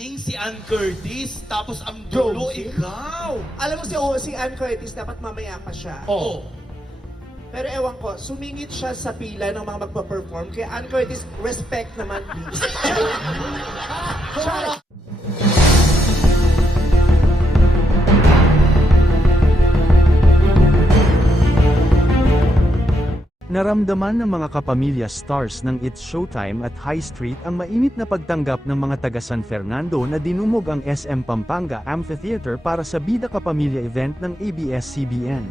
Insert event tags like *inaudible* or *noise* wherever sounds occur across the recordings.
opening si Ann Curtis, tapos ang dulo, Josie? ikaw. Alam mo si, oh, si Ann Curtis, dapat mamaya pa siya. Oh. Pero ewan ko, sumingit siya sa pila ng mga magpa-perform. Kaya Ann Curtis, respect naman *laughs* please. Naramdaman ng mga kapamilya stars ng It's Showtime at High Street ang mainit na pagtanggap ng mga taga San Fernando na dinumog ang SM Pampanga Amphitheater para sa Bida Kapamilya event ng ABS-CBN.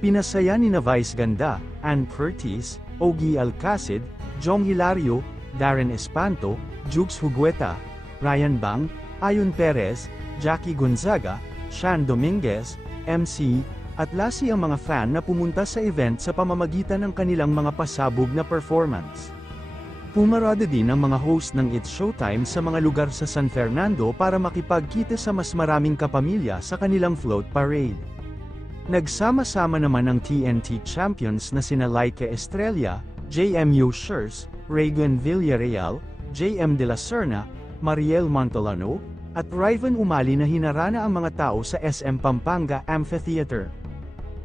Pinasaya ni na Vice Ganda, Ann Curtis, Ogie Alcacid, Jong Hilario, Darren Espanto, Jukes Hugueta, Ryan Bang, Ayon Perez, Jackie Gonzaga, Shan Dominguez, MC, at lasi ang mga fan na pumunta sa event sa pamamagitan ng kanilang mga pasabog na performance. Pumarada din ang mga host ng It's Showtime sa mga lugar sa San Fernando para makipagkita sa mas maraming kapamilya sa kanilang float parade. Nagsama-sama naman ang TNT champions na sina Laika Estrella, JMU Schurz, Reagan Villarreal, JM De La Serna, Mariel Montolano, at Riven Umali na hinarana ang mga tao sa SM Pampanga Amphitheater.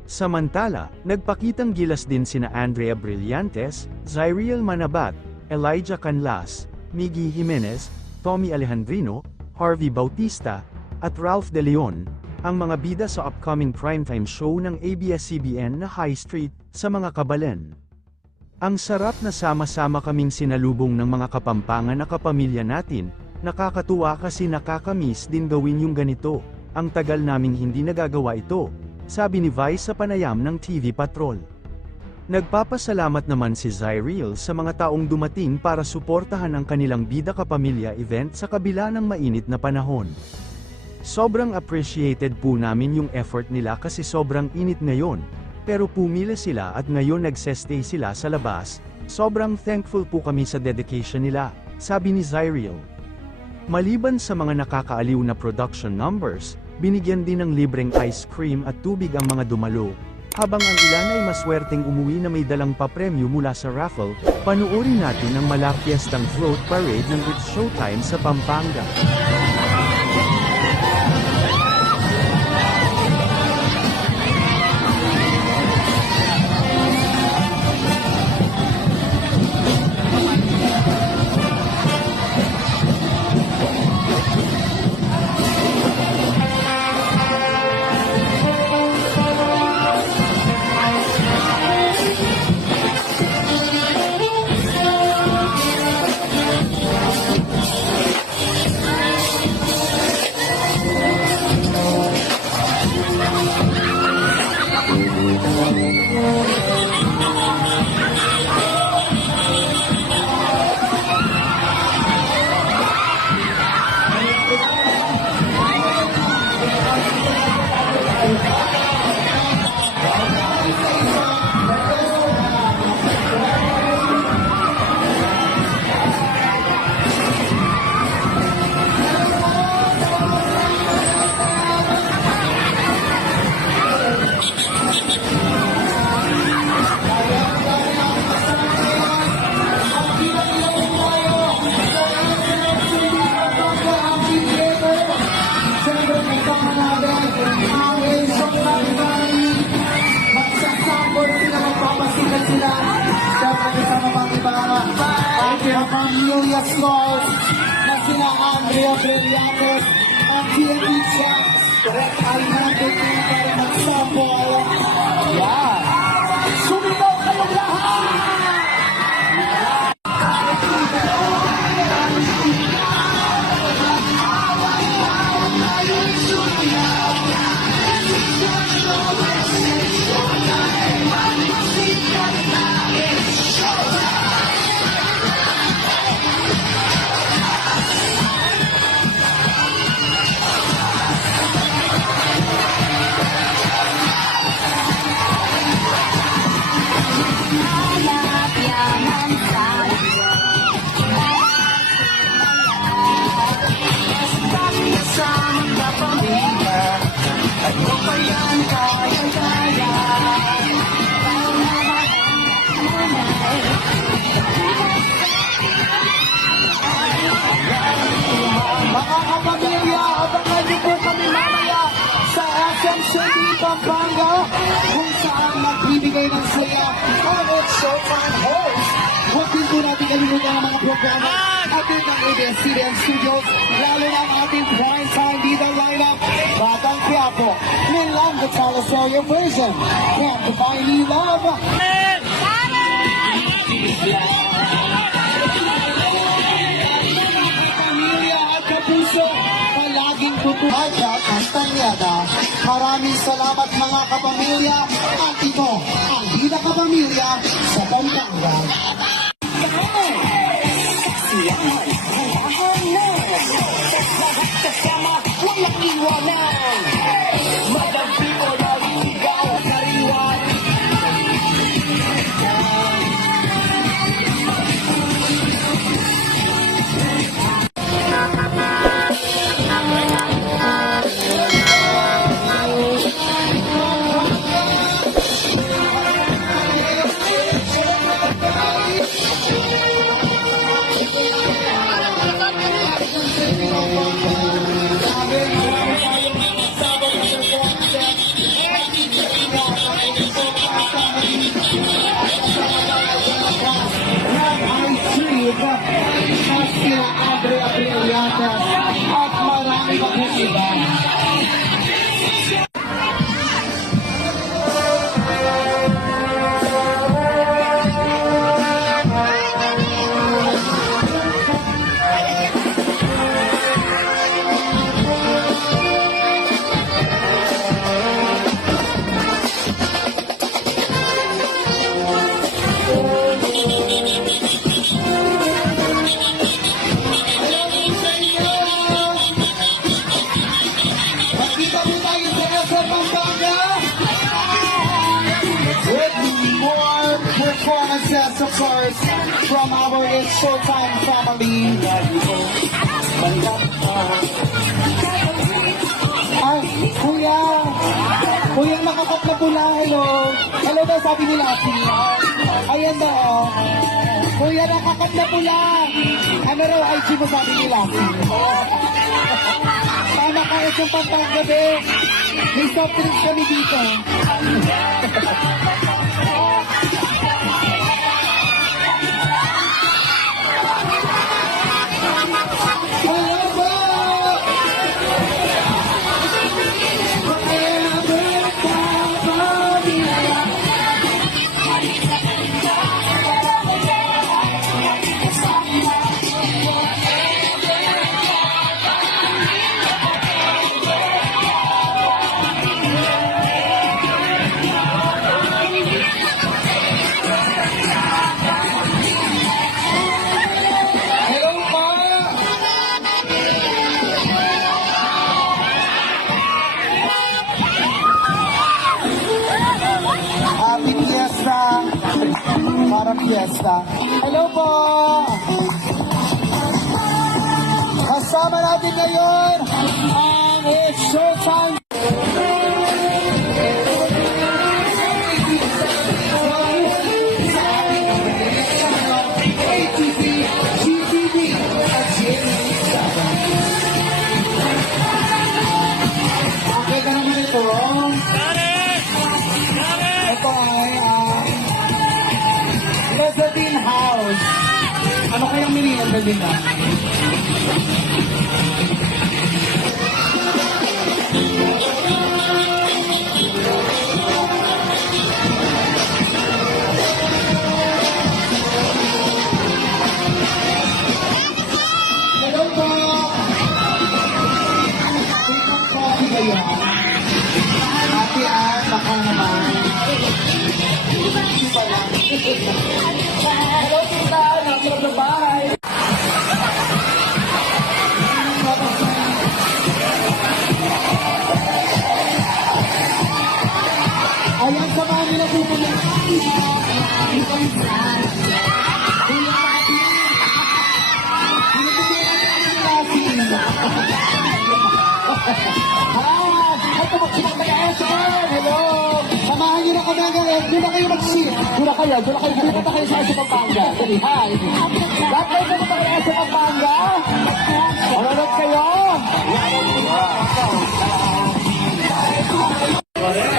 Samantala, nagpakitang gilas din sina Andrea Brillantes, Zyriel Manabat, Elijah Canlas, Miggy Jimenez, Tommy Alejandrino, Harvey Bautista, at Ralph De Leon, ang mga bida sa upcoming primetime show ng ABS-CBN na High Street, sa mga kabalen. Ang sarap na sama-sama kaming sinalubong ng mga kapampangan na kapamilya natin, nakakatuwa kasi nakakamiss din gawin yung ganito, ang tagal naming hindi nagagawa ito, sabi ni Vice sa panayam ng TV Patrol. Nagpapasalamat naman si Zyriel sa mga taong dumating para suportahan ang kanilang Bida Kapamilya event sa kabila ng mainit na panahon. Sobrang appreciated po namin yung effort nila kasi sobrang init ngayon, pero pumila sila at ngayon nagsestay sila sa labas, sobrang thankful po kami sa dedication nila, sabi ni Zyriel. Maliban sa mga nakakaaliw na production numbers, binigyan din ng libreng ice cream at tubig ang mga dumalo. Habang ang ilan ay maswerteng umuwi na may dalang papremyo mula sa raffle, panuorin natin ang malapiestang float parade ng It's Showtime sa Pampanga. Andrea Mga kapamilya, version, Can't Define Me Love, pamilya at kapuso, palaging tutuhan Castañeda. Maraming salamat mga kapamilya. At ito ang Bida Kapamilya sa Pampanga. Walang course, from our It's Showtime family. Ay, kuya! Kuya, nakakap na pula, hello! Hello daw, sabi ni Lassie. Ayan daw, oh. Kuya, nakakap na pula! Ano raw, IG mo sabi ni Lassie? Tama ka ito pang gabi. May soft drinks kami dito. Kasama natin ngayon ang Showtime. ATV, GTV, at GTV. Okay ka Hanggang Doon na kayo mag-sit. Doon na kayo. Doon na kayo. Doon na kayo sa Asa Pampanga. Hi. Lahat kayo na kayo sa Pampanga. Manonood kayo. Hello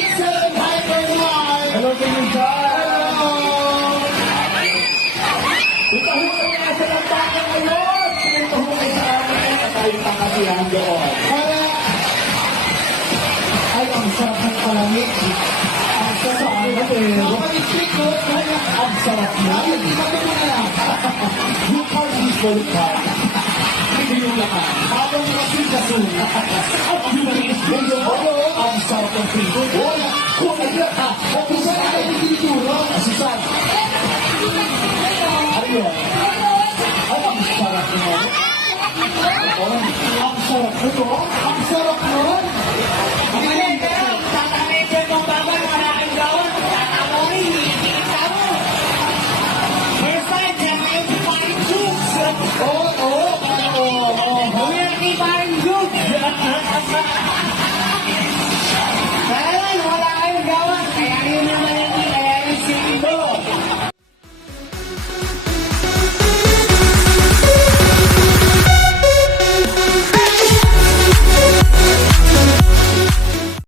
Hello sa inyo dyan. Hello. Ito ho kayo nasa ng baka ngayon. Ito ho kayo sa amin at tayo pangasihan doon. Ay, ang sarap ng palamig. Ang sarap ng palamig. Ang sarap na. You can't be so. Hindi yung lahat. Habang kasi kasun. Ang sarap ng trigo. Wala, kung nagiyak ka, at isa na kayo tinuturo, asisan. Ano yun? Ano ang sarap mo? Ang sarap mo? Ang sarap mo? Ang sarap mo?